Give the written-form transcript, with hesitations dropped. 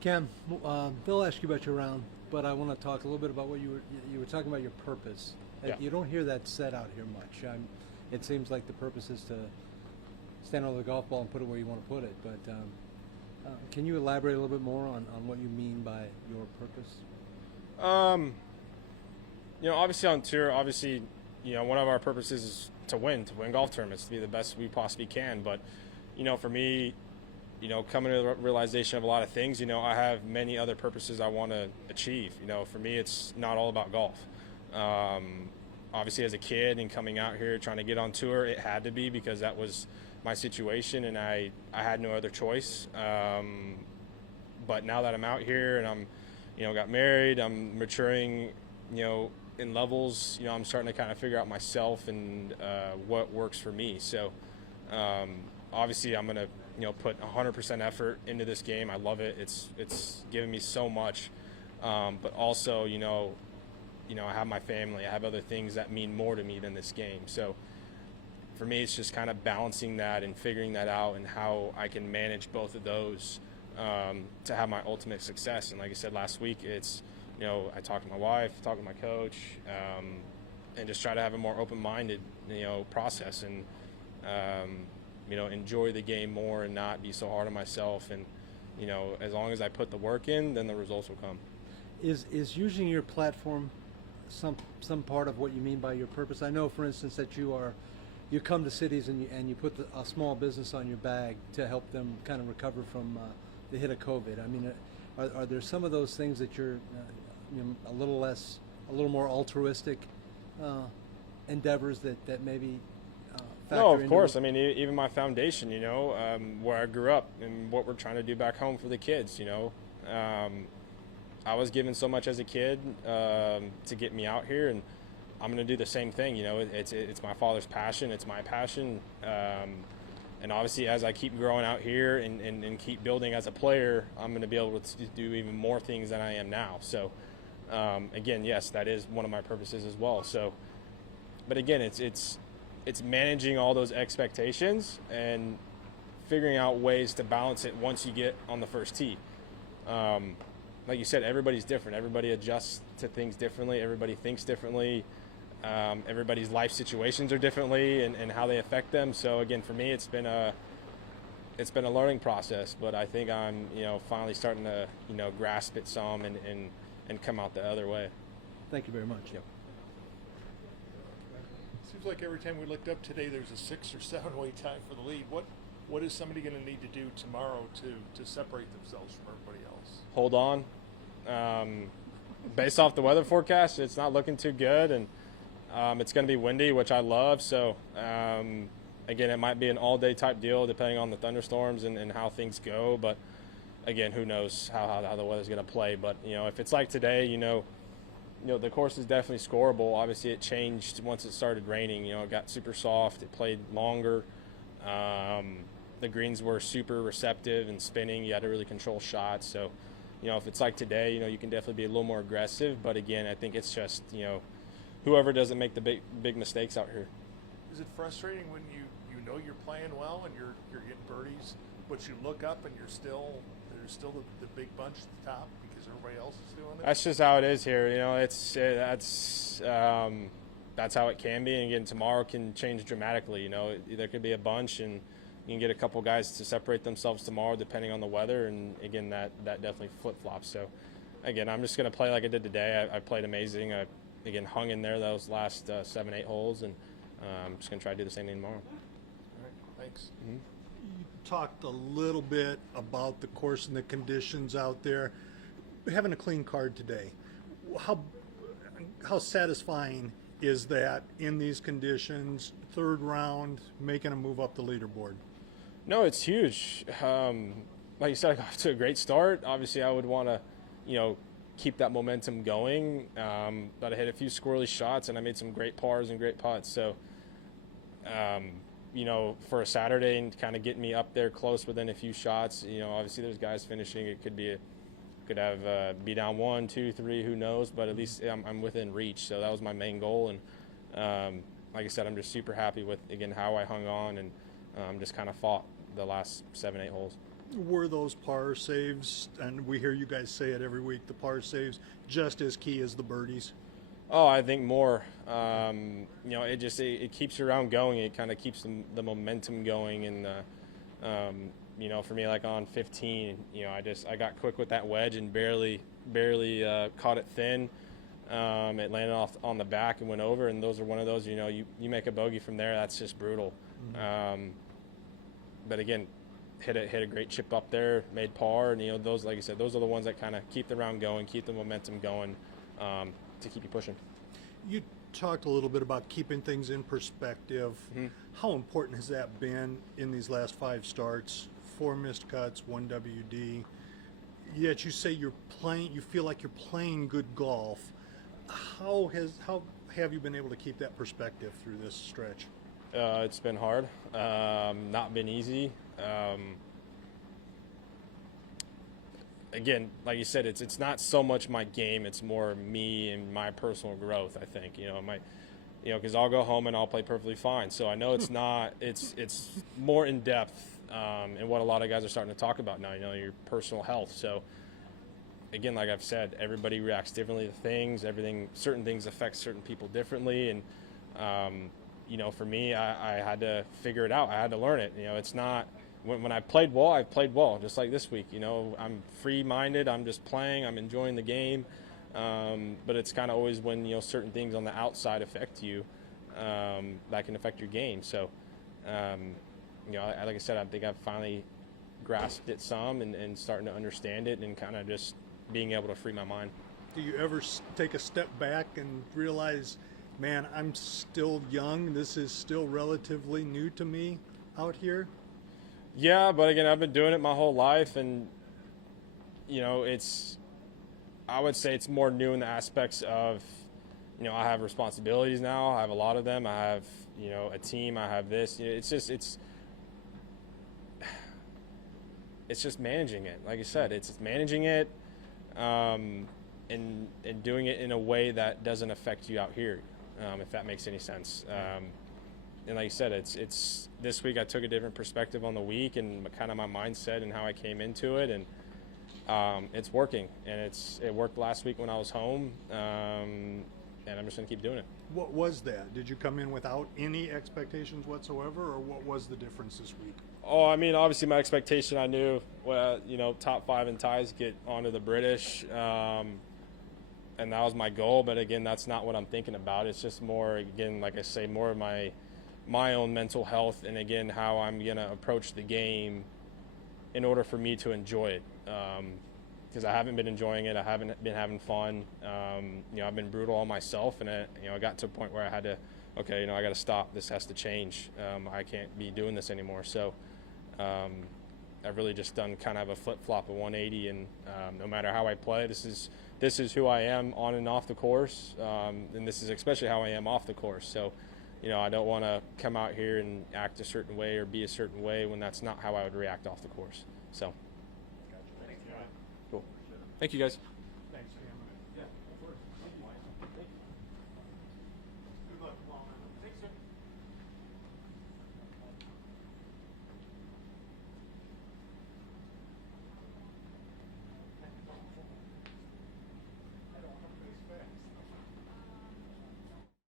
Cam, Bill asked you about your round, but I want to talk a little bit about what you were talking about your purpose. Yeah. You don't hear that said out here much. It seems like the purpose is to stand on the golf ball and put it where you want to put it. But can you elaborate a little bit more on what you mean by your purpose? Um, obviously on tour, obviously, one of our purposes is to win golf tournaments, to be the best we possibly can. But, for me, coming to the realization of a lot of things, I have many other purposes I want to achieve. For me, it's not all about golf. Obviously, as a kid and coming out here trying to get on tour, it had to be because that was my situation and I had no other choice. But now that I'm out here and I'm, got married, I'm maturing, in levels, I'm starting to kind of figure out myself and what works for me. So obviously I'm going to, put 100% effort into this game. I love it. It's given me so much. But also, I have my family. I have other things that mean more to me than this game. So for me, it's just kind of balancing that and figuring that out and how I can manage both of those to have my ultimate success. And like I said last week, it's, I talk to my wife, talk to my coach, and just try to have a more open-minded, process and, enjoy the game more and not be so hard on myself. And, as long as I put the work in, then the results will come. Is using your platform some part of what you mean by your purpose? I know, for instance, that you come to cities and you put a small business on your bag to help them kind of recover from the hit of COVID. I mean, are there some of those things that you're a little more altruistic endeavors that maybe factor No, of into course. I mean, even my foundation, where I grew up and what we're trying to do back home for the kids, I was given so much as a kid to get me out here, and I'm going to do the same thing. It's my father's passion. It's my passion. And obviously, as I keep growing out here and keep building as a player, I'm going to be able to do even more things than I am now. So, again, yes, that is one of my purposes as well. So, but again, it's managing all those expectations and figuring out ways to balance it once you get on the first tee. Like you said, everybody's different. Everybody adjusts to things differently. Everybody thinks differently. Everybody's life situations are differently and how they affect them. So again, for me, it's been a learning process, but I think I'm, finally starting to, grasp it some and come out the other way. Thank you very much. Yep. Seems like every time we looked up today, there's a 6 or 7 way tie for the lead. What is somebody going to need to do tomorrow to separate themselves from everybody else? Hold on. Based off the weather forecast, it's not looking too good, and it's going to be windy, which I love. So, again, it might be an all-day type deal depending on the thunderstorms and how things go. But, again, who knows how the weather's going to play. But, if it's like today, the course is definitely scoreable. Obviously, it changed once it started raining. It got super soft. It played longer. The greens were super receptive and spinning. You had to really control shots. So, if it's like today, you can definitely be a little more aggressive. But again, I think it's just, whoever doesn't make the big mistakes out here. Is it frustrating when you know you're playing well and you're getting birdies, but you look up and there's still the big bunch at the top because everybody else is doing it? That's just how it is here. That's how it can be. And again, tomorrow can change dramatically. There could be a bunch and you can get a couple guys to separate themselves tomorrow depending on the weather, and again that definitely flip-flops. So again, I'm just going to play like I did today. I played amazing. I again hung in there those last 7-8 holes, and I'm just going to try to do the same thing tomorrow. All right, thanks. Mm-hmm. You talked a little bit about the course and the conditions out there. Having a clean card today, how satisfying is that in these conditions? Third round, making a move up the leaderboard. No, it's huge. Like you said, I got off to a great start. Obviously, I would want to, keep that momentum going. But I hit a few squirrely shots, and I made some great pars and great putts. So, for a Saturday and kind of getting me up there close within a few shots, obviously there's guys finishing. It could be could have be down 1, 2, 3, who knows? But at least I'm within reach. So that was my main goal. And like I said, I'm just super happy with, again, how I hung on and just kind of fought the last 7-8 holes. Were those par saves, and we hear you guys say it every week, the par saves just as key as the birdies? Oh, I think more. It keeps your round going. It kind of keeps the momentum going, and for me, like on 15, I got quick with that wedge and barely caught it thin. It landed off on the back and went over, and those are one of those. You make a bogey from there, that's just brutal. But again, hit a great chip up there, made par, and those, like I said, those are the ones that kind of keep the round going, keep the momentum going. To keep you pushing. You talked a little bit about keeping things in perspective. How important has that been in these last 5 starts? 4 missed cuts, 1 WD. Yet you say you feel like you're playing good golf. How have you been able to keep that perspective through this stretch? It's been hard, not been easy. Again, like you said, it's not so much my game; it's more me and my personal growth. I think because I'll go home and I'll play perfectly fine. So I know it's not. It's more in depth, and what a lot of guys are starting to talk about now. Your personal health. So again, like I've said, everybody reacts differently to things. Certain things affect certain people differently, and for me, I had to figure it out. I had to learn it. It's not. When I played well, I played well, just like this week. I'm free-minded. I'm just playing. I'm enjoying the game. But it's kind of always when certain things on the outside affect you that can affect your game. So, like I said, I think I've finally grasped it some and starting to understand it and kind of just being able to free my mind. Do you ever take a step back and realize, man, I'm still young. This is still relatively new to me out here? Yeah, but again, I've been doing it my whole life, and I would say it's more new in the aspects of, I have responsibilities now. I have a lot of them. I have, a team. I have this. It's just managing it. Like I said, it's managing it, and doing it in a way that doesn't affect you out here, if that makes any sense. And like you said, it's this week I took a different perspective on the week and kind of my mindset and how I came into it, and it's working. And it worked last week when I was home, and I'm just gonna keep doing it. What was that? Did you come in without any expectations whatsoever, or what was the difference this week? Oh, I mean, obviously my expectation, I knew, top 5 in ties, get onto the British, and that was my goal. But again, that's not what I'm thinking about. It's just more, again, like I say, more of my own mental health, and again, how I'm going to approach the game in order for me to enjoy it. Because I haven't been enjoying it. I haven't been having fun. I've been brutal on myself, and I got to a point where I had to, I got to stop. This has to change. I can't be doing this anymore. So I've really just done kind of a flip-flop of 180, and no matter how I play, this is who I am on and off the course, and this is especially how I am off the course. So I don't want to come out here and act a certain way or be a certain way when that's not how I would react off the course. So, cool. Thank you, guys.